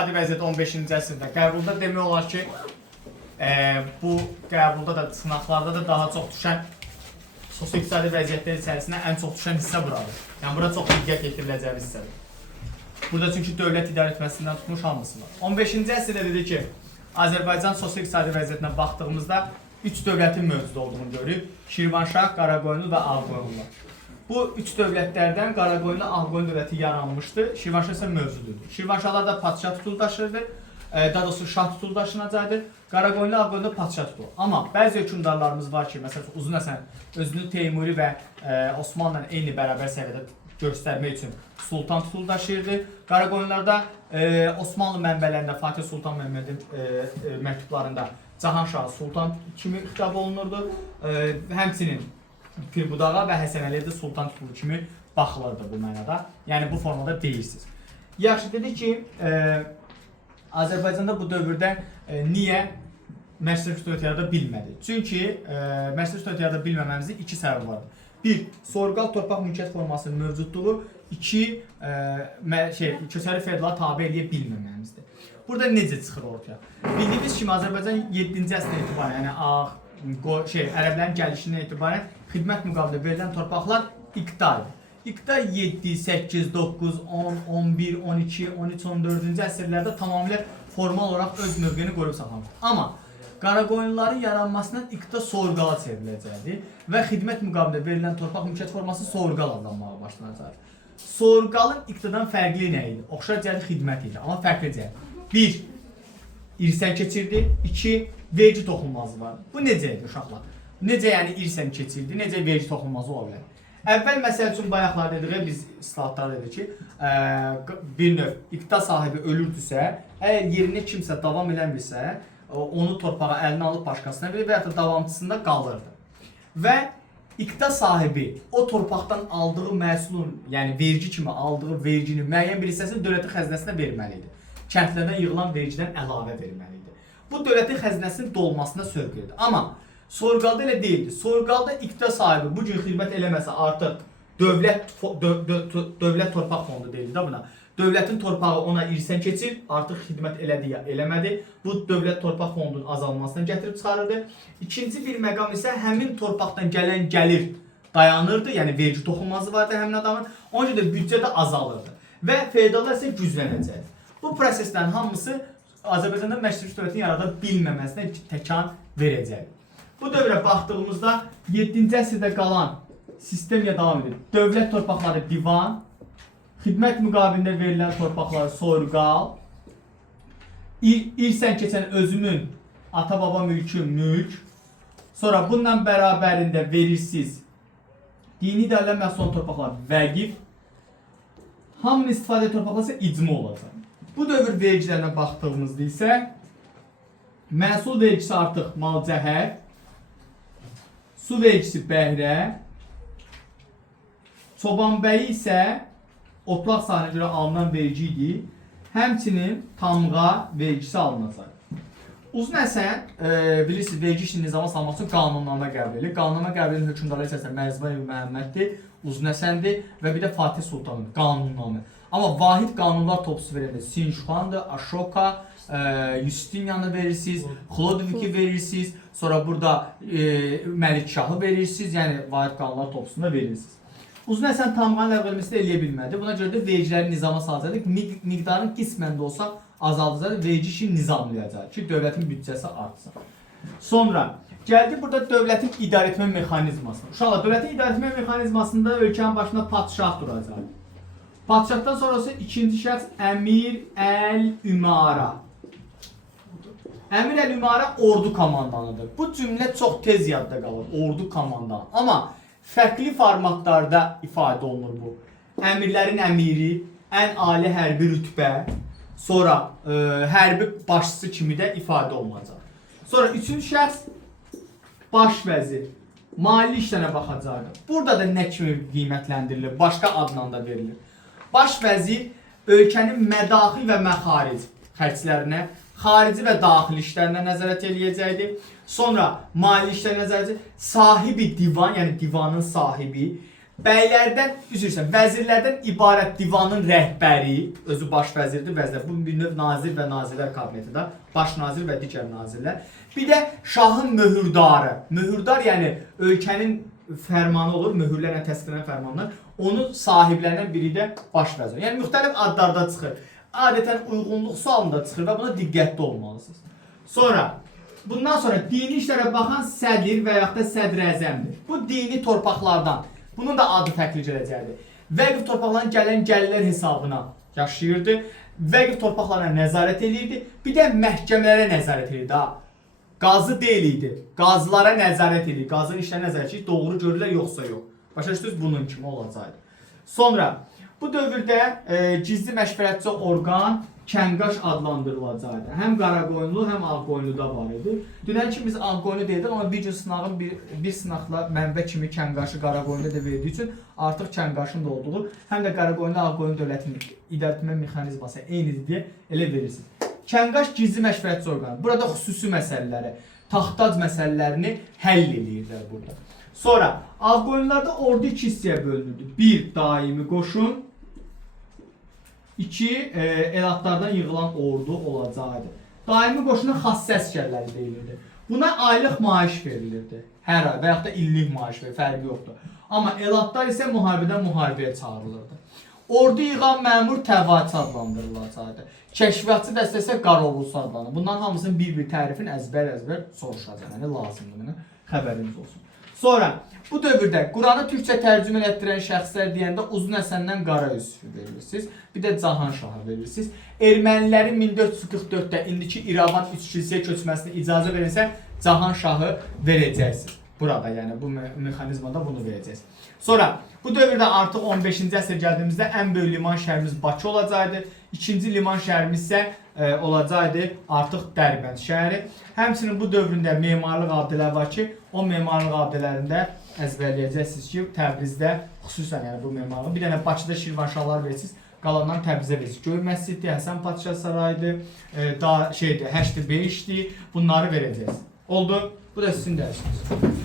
İqtisadi vəziyyət 15-ci əsrdə qəbulda demək olar ki, bu qəbulda da, sınaqlarda da daha çox düşən sosio-iqtisadi vəziyyətlər içərisində ən çox düşən hissə buradır. Yəni, bura çox diqqət yetiriləcəyi hissədir. Burada çünki dövlət idarə etməsindən tutmuş hamısı var. 15-ci əsrdə dedi ki, Azərbaycan sosio-iqtisadi vəziyyətinə baxdığımızda 3 dövlətin mövcud olduğunu görürük. Şirvanşah, Qaraqoyunlu və Ağqoyunlu. Bu 3 dövlətlərdən Qaraqoyunlu, Ağqoyunlu dövləti yaranmışdı. Şirvanşah isə mövcud idi. Şirvanşahlar da padşah tutuldaşırdı. Daha doğrusu şah tutuldaşınacaqdı. Qaraqoyunlu, Ağqoyunlu padşah tutuldu. Amma bəzi hökmdarlarımız var ki, məsələn, Uzun Həsən özünü Teymuri və Osmanlıla eyni bərabər səviyyədə göstərmək üçün sultan tutuldaşırdı. Qaraqoyunlarda Osmanlı mənbələrində Fatih Sultan Məhəmmədin məktublarında Cahanşah Sultan kimi xitab olunurdu. Həmçinin Pirbudağa və Həsən Əliyev sultan titulu kimi baxılırdı bu mənada. Yəni bu formada deyirsiniz. Yaxşı, dedik ki, Azərbaycanda bu dövrdə niyə məşrəf üstünlük yarada bilmədi? Çünki məşrəf üstünlük yarada bilməməmizin 2 səbəbi vardır. 1. Soyurqal torpaq mülkiyyət formasının mövcudluğu. 2. Köçəri feodala tabe eləyə bilməməmizdir. Burada necə çıxır ortaya? Bildiyimiz kimi Azərbaycan 7-ci əsrdən etibarən, yəni ərəblərin gəlişindən etibarən xidmət müqabilində verilən torpaqlar iqta idi. İqta 7, 8, 9, 10, 11, 12, 13, 14-cü əsrlərdə tamamilə formal olaraq öz mövqeyini qoruyub saxlamışdır. Amma Qaraqoyunluların yaranmasından iqta soyurqala çevriləcəkdir və xidmət müqabilində verilən torpaq mülkiyyət forması soyurqal adlanmağa başlanacaq. Soyurqalın iqtadan fərqli nə idi? Oxşar cəhət xidmət idi, amma fərqli cəhət. 1. İrsən keçirdi. 2. Vergi toxunmazlığı var. Bu necə idi uşaqlar? Necə yəni irsən keçirdi, necə vergi toxunmazlığı ola bilər? Əvvəl məsəl üçün bayaqlar dedik, biz islahatlar dedik ki, bir növ iqta sahibi ölürdüsə, əgər yerinə kimsə davam eləmirsə, onu torpağa əlinə alıb başqasına verir və ya da davamçısında qalırdı. Və iqta sahibi o torpaqdan aldığı məhsulun, yəni vergi kimi aldığı verginin müəyyən bir hissəsini dövlətin xəzinəsinə verməli idi. Kəndlərdən yığılan vergidən əlavə verməli idi. Bu dövlətin xəzinəsinin dolmasına sövq edir. Amma soyurqalda elə deyildi. Soyurqalda iqta sahibi bu gün xidmət eləməsə artıq dövlət torpaq fondu deyildi də buna. Dövlətin torpağı ona irsən keçir, artıq xidmət elədi ya eləmədi. Bu dövlət torpaq fondunun azalmasına gətirib çıxarırdı. İkinci bir məqam isə həmin torpaqdan gələn gəlir dayanırdı, yəni vergi toxunmazı vardı həmin adamın. Ona görə də büdcə də azalırdı və feodallar isə güclənəcəkdi. Bu proseslərin hamısı Azərbaycanda məşrəf dövlətini yarada bilməməsinə təkan verəcək. Bu dövrə baxdığımızda 7-ci əsrdə qalan sistemlə davam edir. Dövlət torpaqları divan, xidmət müqabilində verilən torpaqları soyurqal, irsən keçən özünün ata-baba mülkü mülk, sonra bununla bərabərində verirsiz dini idarələr məhsul olan torpaqlar vəqif, hamının istifadə torpaqlar isə icma olacaq. Bu dövr vergilərinə baxdığımızda isə məhsul vergisi artıq mal-cəhər, su vergisi bəhrə, çobanbəyi isə otlaq sahəsinə görə alınan vergi idi, həmçinin tamğa vergisi alınacaq. Uzun Həsən, bilirsiniz, vergi işini nizama salmaq üçün qanunnamə qəbul edir. Qanunnamə qəbul edən hökmdarlar içərisində Mərzban Məhəmməddir, Uzun Həsəndir və bir də Fatih Sultandır, qanunnamə. Amma vahid qanunlar toplusu verilir. Sinşuxandır, Aşoka, Justinianı verirsiniz, Xlodviki verirsiniz, sonra burada Məlikşahı verirsiniz, yəni vahid qanunlar toplusunda verirsiniz. Uzun Həsən tamğanın ləğv edilməsini eləyə bilmədi. Buna görə də vergiləri nizama salacaqdır. Miqdarın qismən də olsa azaldacaqdır, vergi işini nizamlayacaq ki, dövlətin büdcəsi artsın. Sonra gəldi burada dövlətin idarə etmə mexanizmasına. Uşaqlar, dövlətin idarə etmə mexanizmasında ölkənin başında padşah duracaq. Padşahdan sonrası ikinci şəxs Əmir Əl-Ümara. Əmir Əl-Ümara ordu komandanıdır. Bu cümlə çox tez yadda qalır, ordu komandanı. Amma fərqli formatlarda ifadə olunur bu. Əmirlərin əmiri, ən ali hərbi rütbə, sonra hərbi başçısı kimi də ifadə olunacaq. Sonra üçüncü şəxs baş vəzir, mali işlərə baxacaq. Burada da nə kimi qiymətləndirilir, başqa adla da verilir. Baş vəzir ölkənin mədaxil və məxaric xərclərinə, xarici və daxili işlərinə nəzarət eləyəcəkdir. Sonra mali işlərə nəzarət edəcək. Sahibi divan, yəni divanın sahibi bəylərdən, vəzirlərdən ibarət divanın rəhbəri, özü baş vəzirdir, bu bir növ nazir və nazirlər kabineti də, baş nazir və digər nazirlər. Bir də şahın möhürdarı. Möhürdar yəni ölkənin fərmanı olur, möhürlərlə təsdiqlənən fərmanlar. Onun sahiblərindən biri də baş vəzir. Yəni müxtəlif adlarda çıxır. Adətən uyğunluq sualında çıxır və buna diqqətli olmalısınız. Bundan sonra dini işlərə baxan sədr və yaxud da sədr-əzəmdir. Bu dini torpaqlardan, bunun da adı fərqli gələcəkdir. Vəqf torpaqlarına gələn gəlirlər hesabına yaşayırdı. Vəqf torpaqlarına nəzarət edirdi. Bir də məhkəmələrə nəzarət edirdi. Qazı deyil idi. Qazılara nəzarət edir. Qazının işlərinə nəzarət edir. Doğru görürlər, yoxsa yox. Başa düşdünüz, bunun kimi olacaqdı. Sonra bu dövrdə gizli məşvərətçi orqan Kənqaş adlandırılacaqdı. Həm Qaraqoyunlu, həm Ağqoyunluda var idi. Dünən ki biz Ağqoyunlu deyildik, amma bir gün sınağın bir sınaqla mənbə kimi Kənqaşı Qaraqoyunlu da verdiyi üçün artıq Kənqaşın da olduğu, həm də Qaraqoyunlu Ağqoyunlu dövlətinin idarəetmə mexanizması eynidir deyə elə verirsiniz. Kənqaş gizli məşvərətçi orqanı. Burada xüsusi məsələləri, taxtac məsələlərini həll edirlər burada. Sonra Ağqoyunlularda ordu iki hissəyə bölünürdü. Bir, daimi qoşun. 2. Elatlardan yığılan ordu olacaqdı. Daimi qoşuna xassəs əskərləri deyilirdi. Buna aylıq maaş verilirdi. Hər ay və yaxud da illik maaş verir, fərqi yoxdur. Amma elatlar isə müharibədən müharibəyə çağırılırdı. Ordu yığan məmur təbaatçı adlandırılacaqdı. Kəşfiyyatçı dəstə isə qarovulçu adlanır. Bunların hamısının bir-bir tərifini əzbər soruşacaq. Yəni lazımdır buna, xəbəriniz olsun. Sonra bu dövrdə Quranı türkçə tərcümə etdirən şəxslər deyəndə Uzun Həsəndən Qara Yusif'i verirsiniz. Bir də Cahan Şahı verirsiniz. Ermənilərin 1444-də indiki İrəvan üç kilsəyə köçməsinə icazə verilsə Cahan Şahı verəcəksiniz. Burada yəni bu mexanizmada bunu verəcəksiniz. Sonra bu dövrdə artıq 15-ci əsr gəldiyimizdə ən böyük liman şəhərimiz Bakı olacaqdı. İkinci liman şəhərimiz isə olacaqdı artıq Dərbənd şəhəri. Həmçinin bu dövründə memarlıq abidələri var ki, o memarlıq abidələrində əzbərləyəcəksiniz ki, Təbrizdə xüsusən yəni bu memarlıq. Bir dənə Bakıda Şirvanşahlar verirsiniz, qalandan Təbrizə verirsiniz. Göy məsciddir, Həsən Padşah sarayıdır, Həşd-i Beyşdir, bunları verəcəksiniz. Oldu, bu da sizin dərsiniz.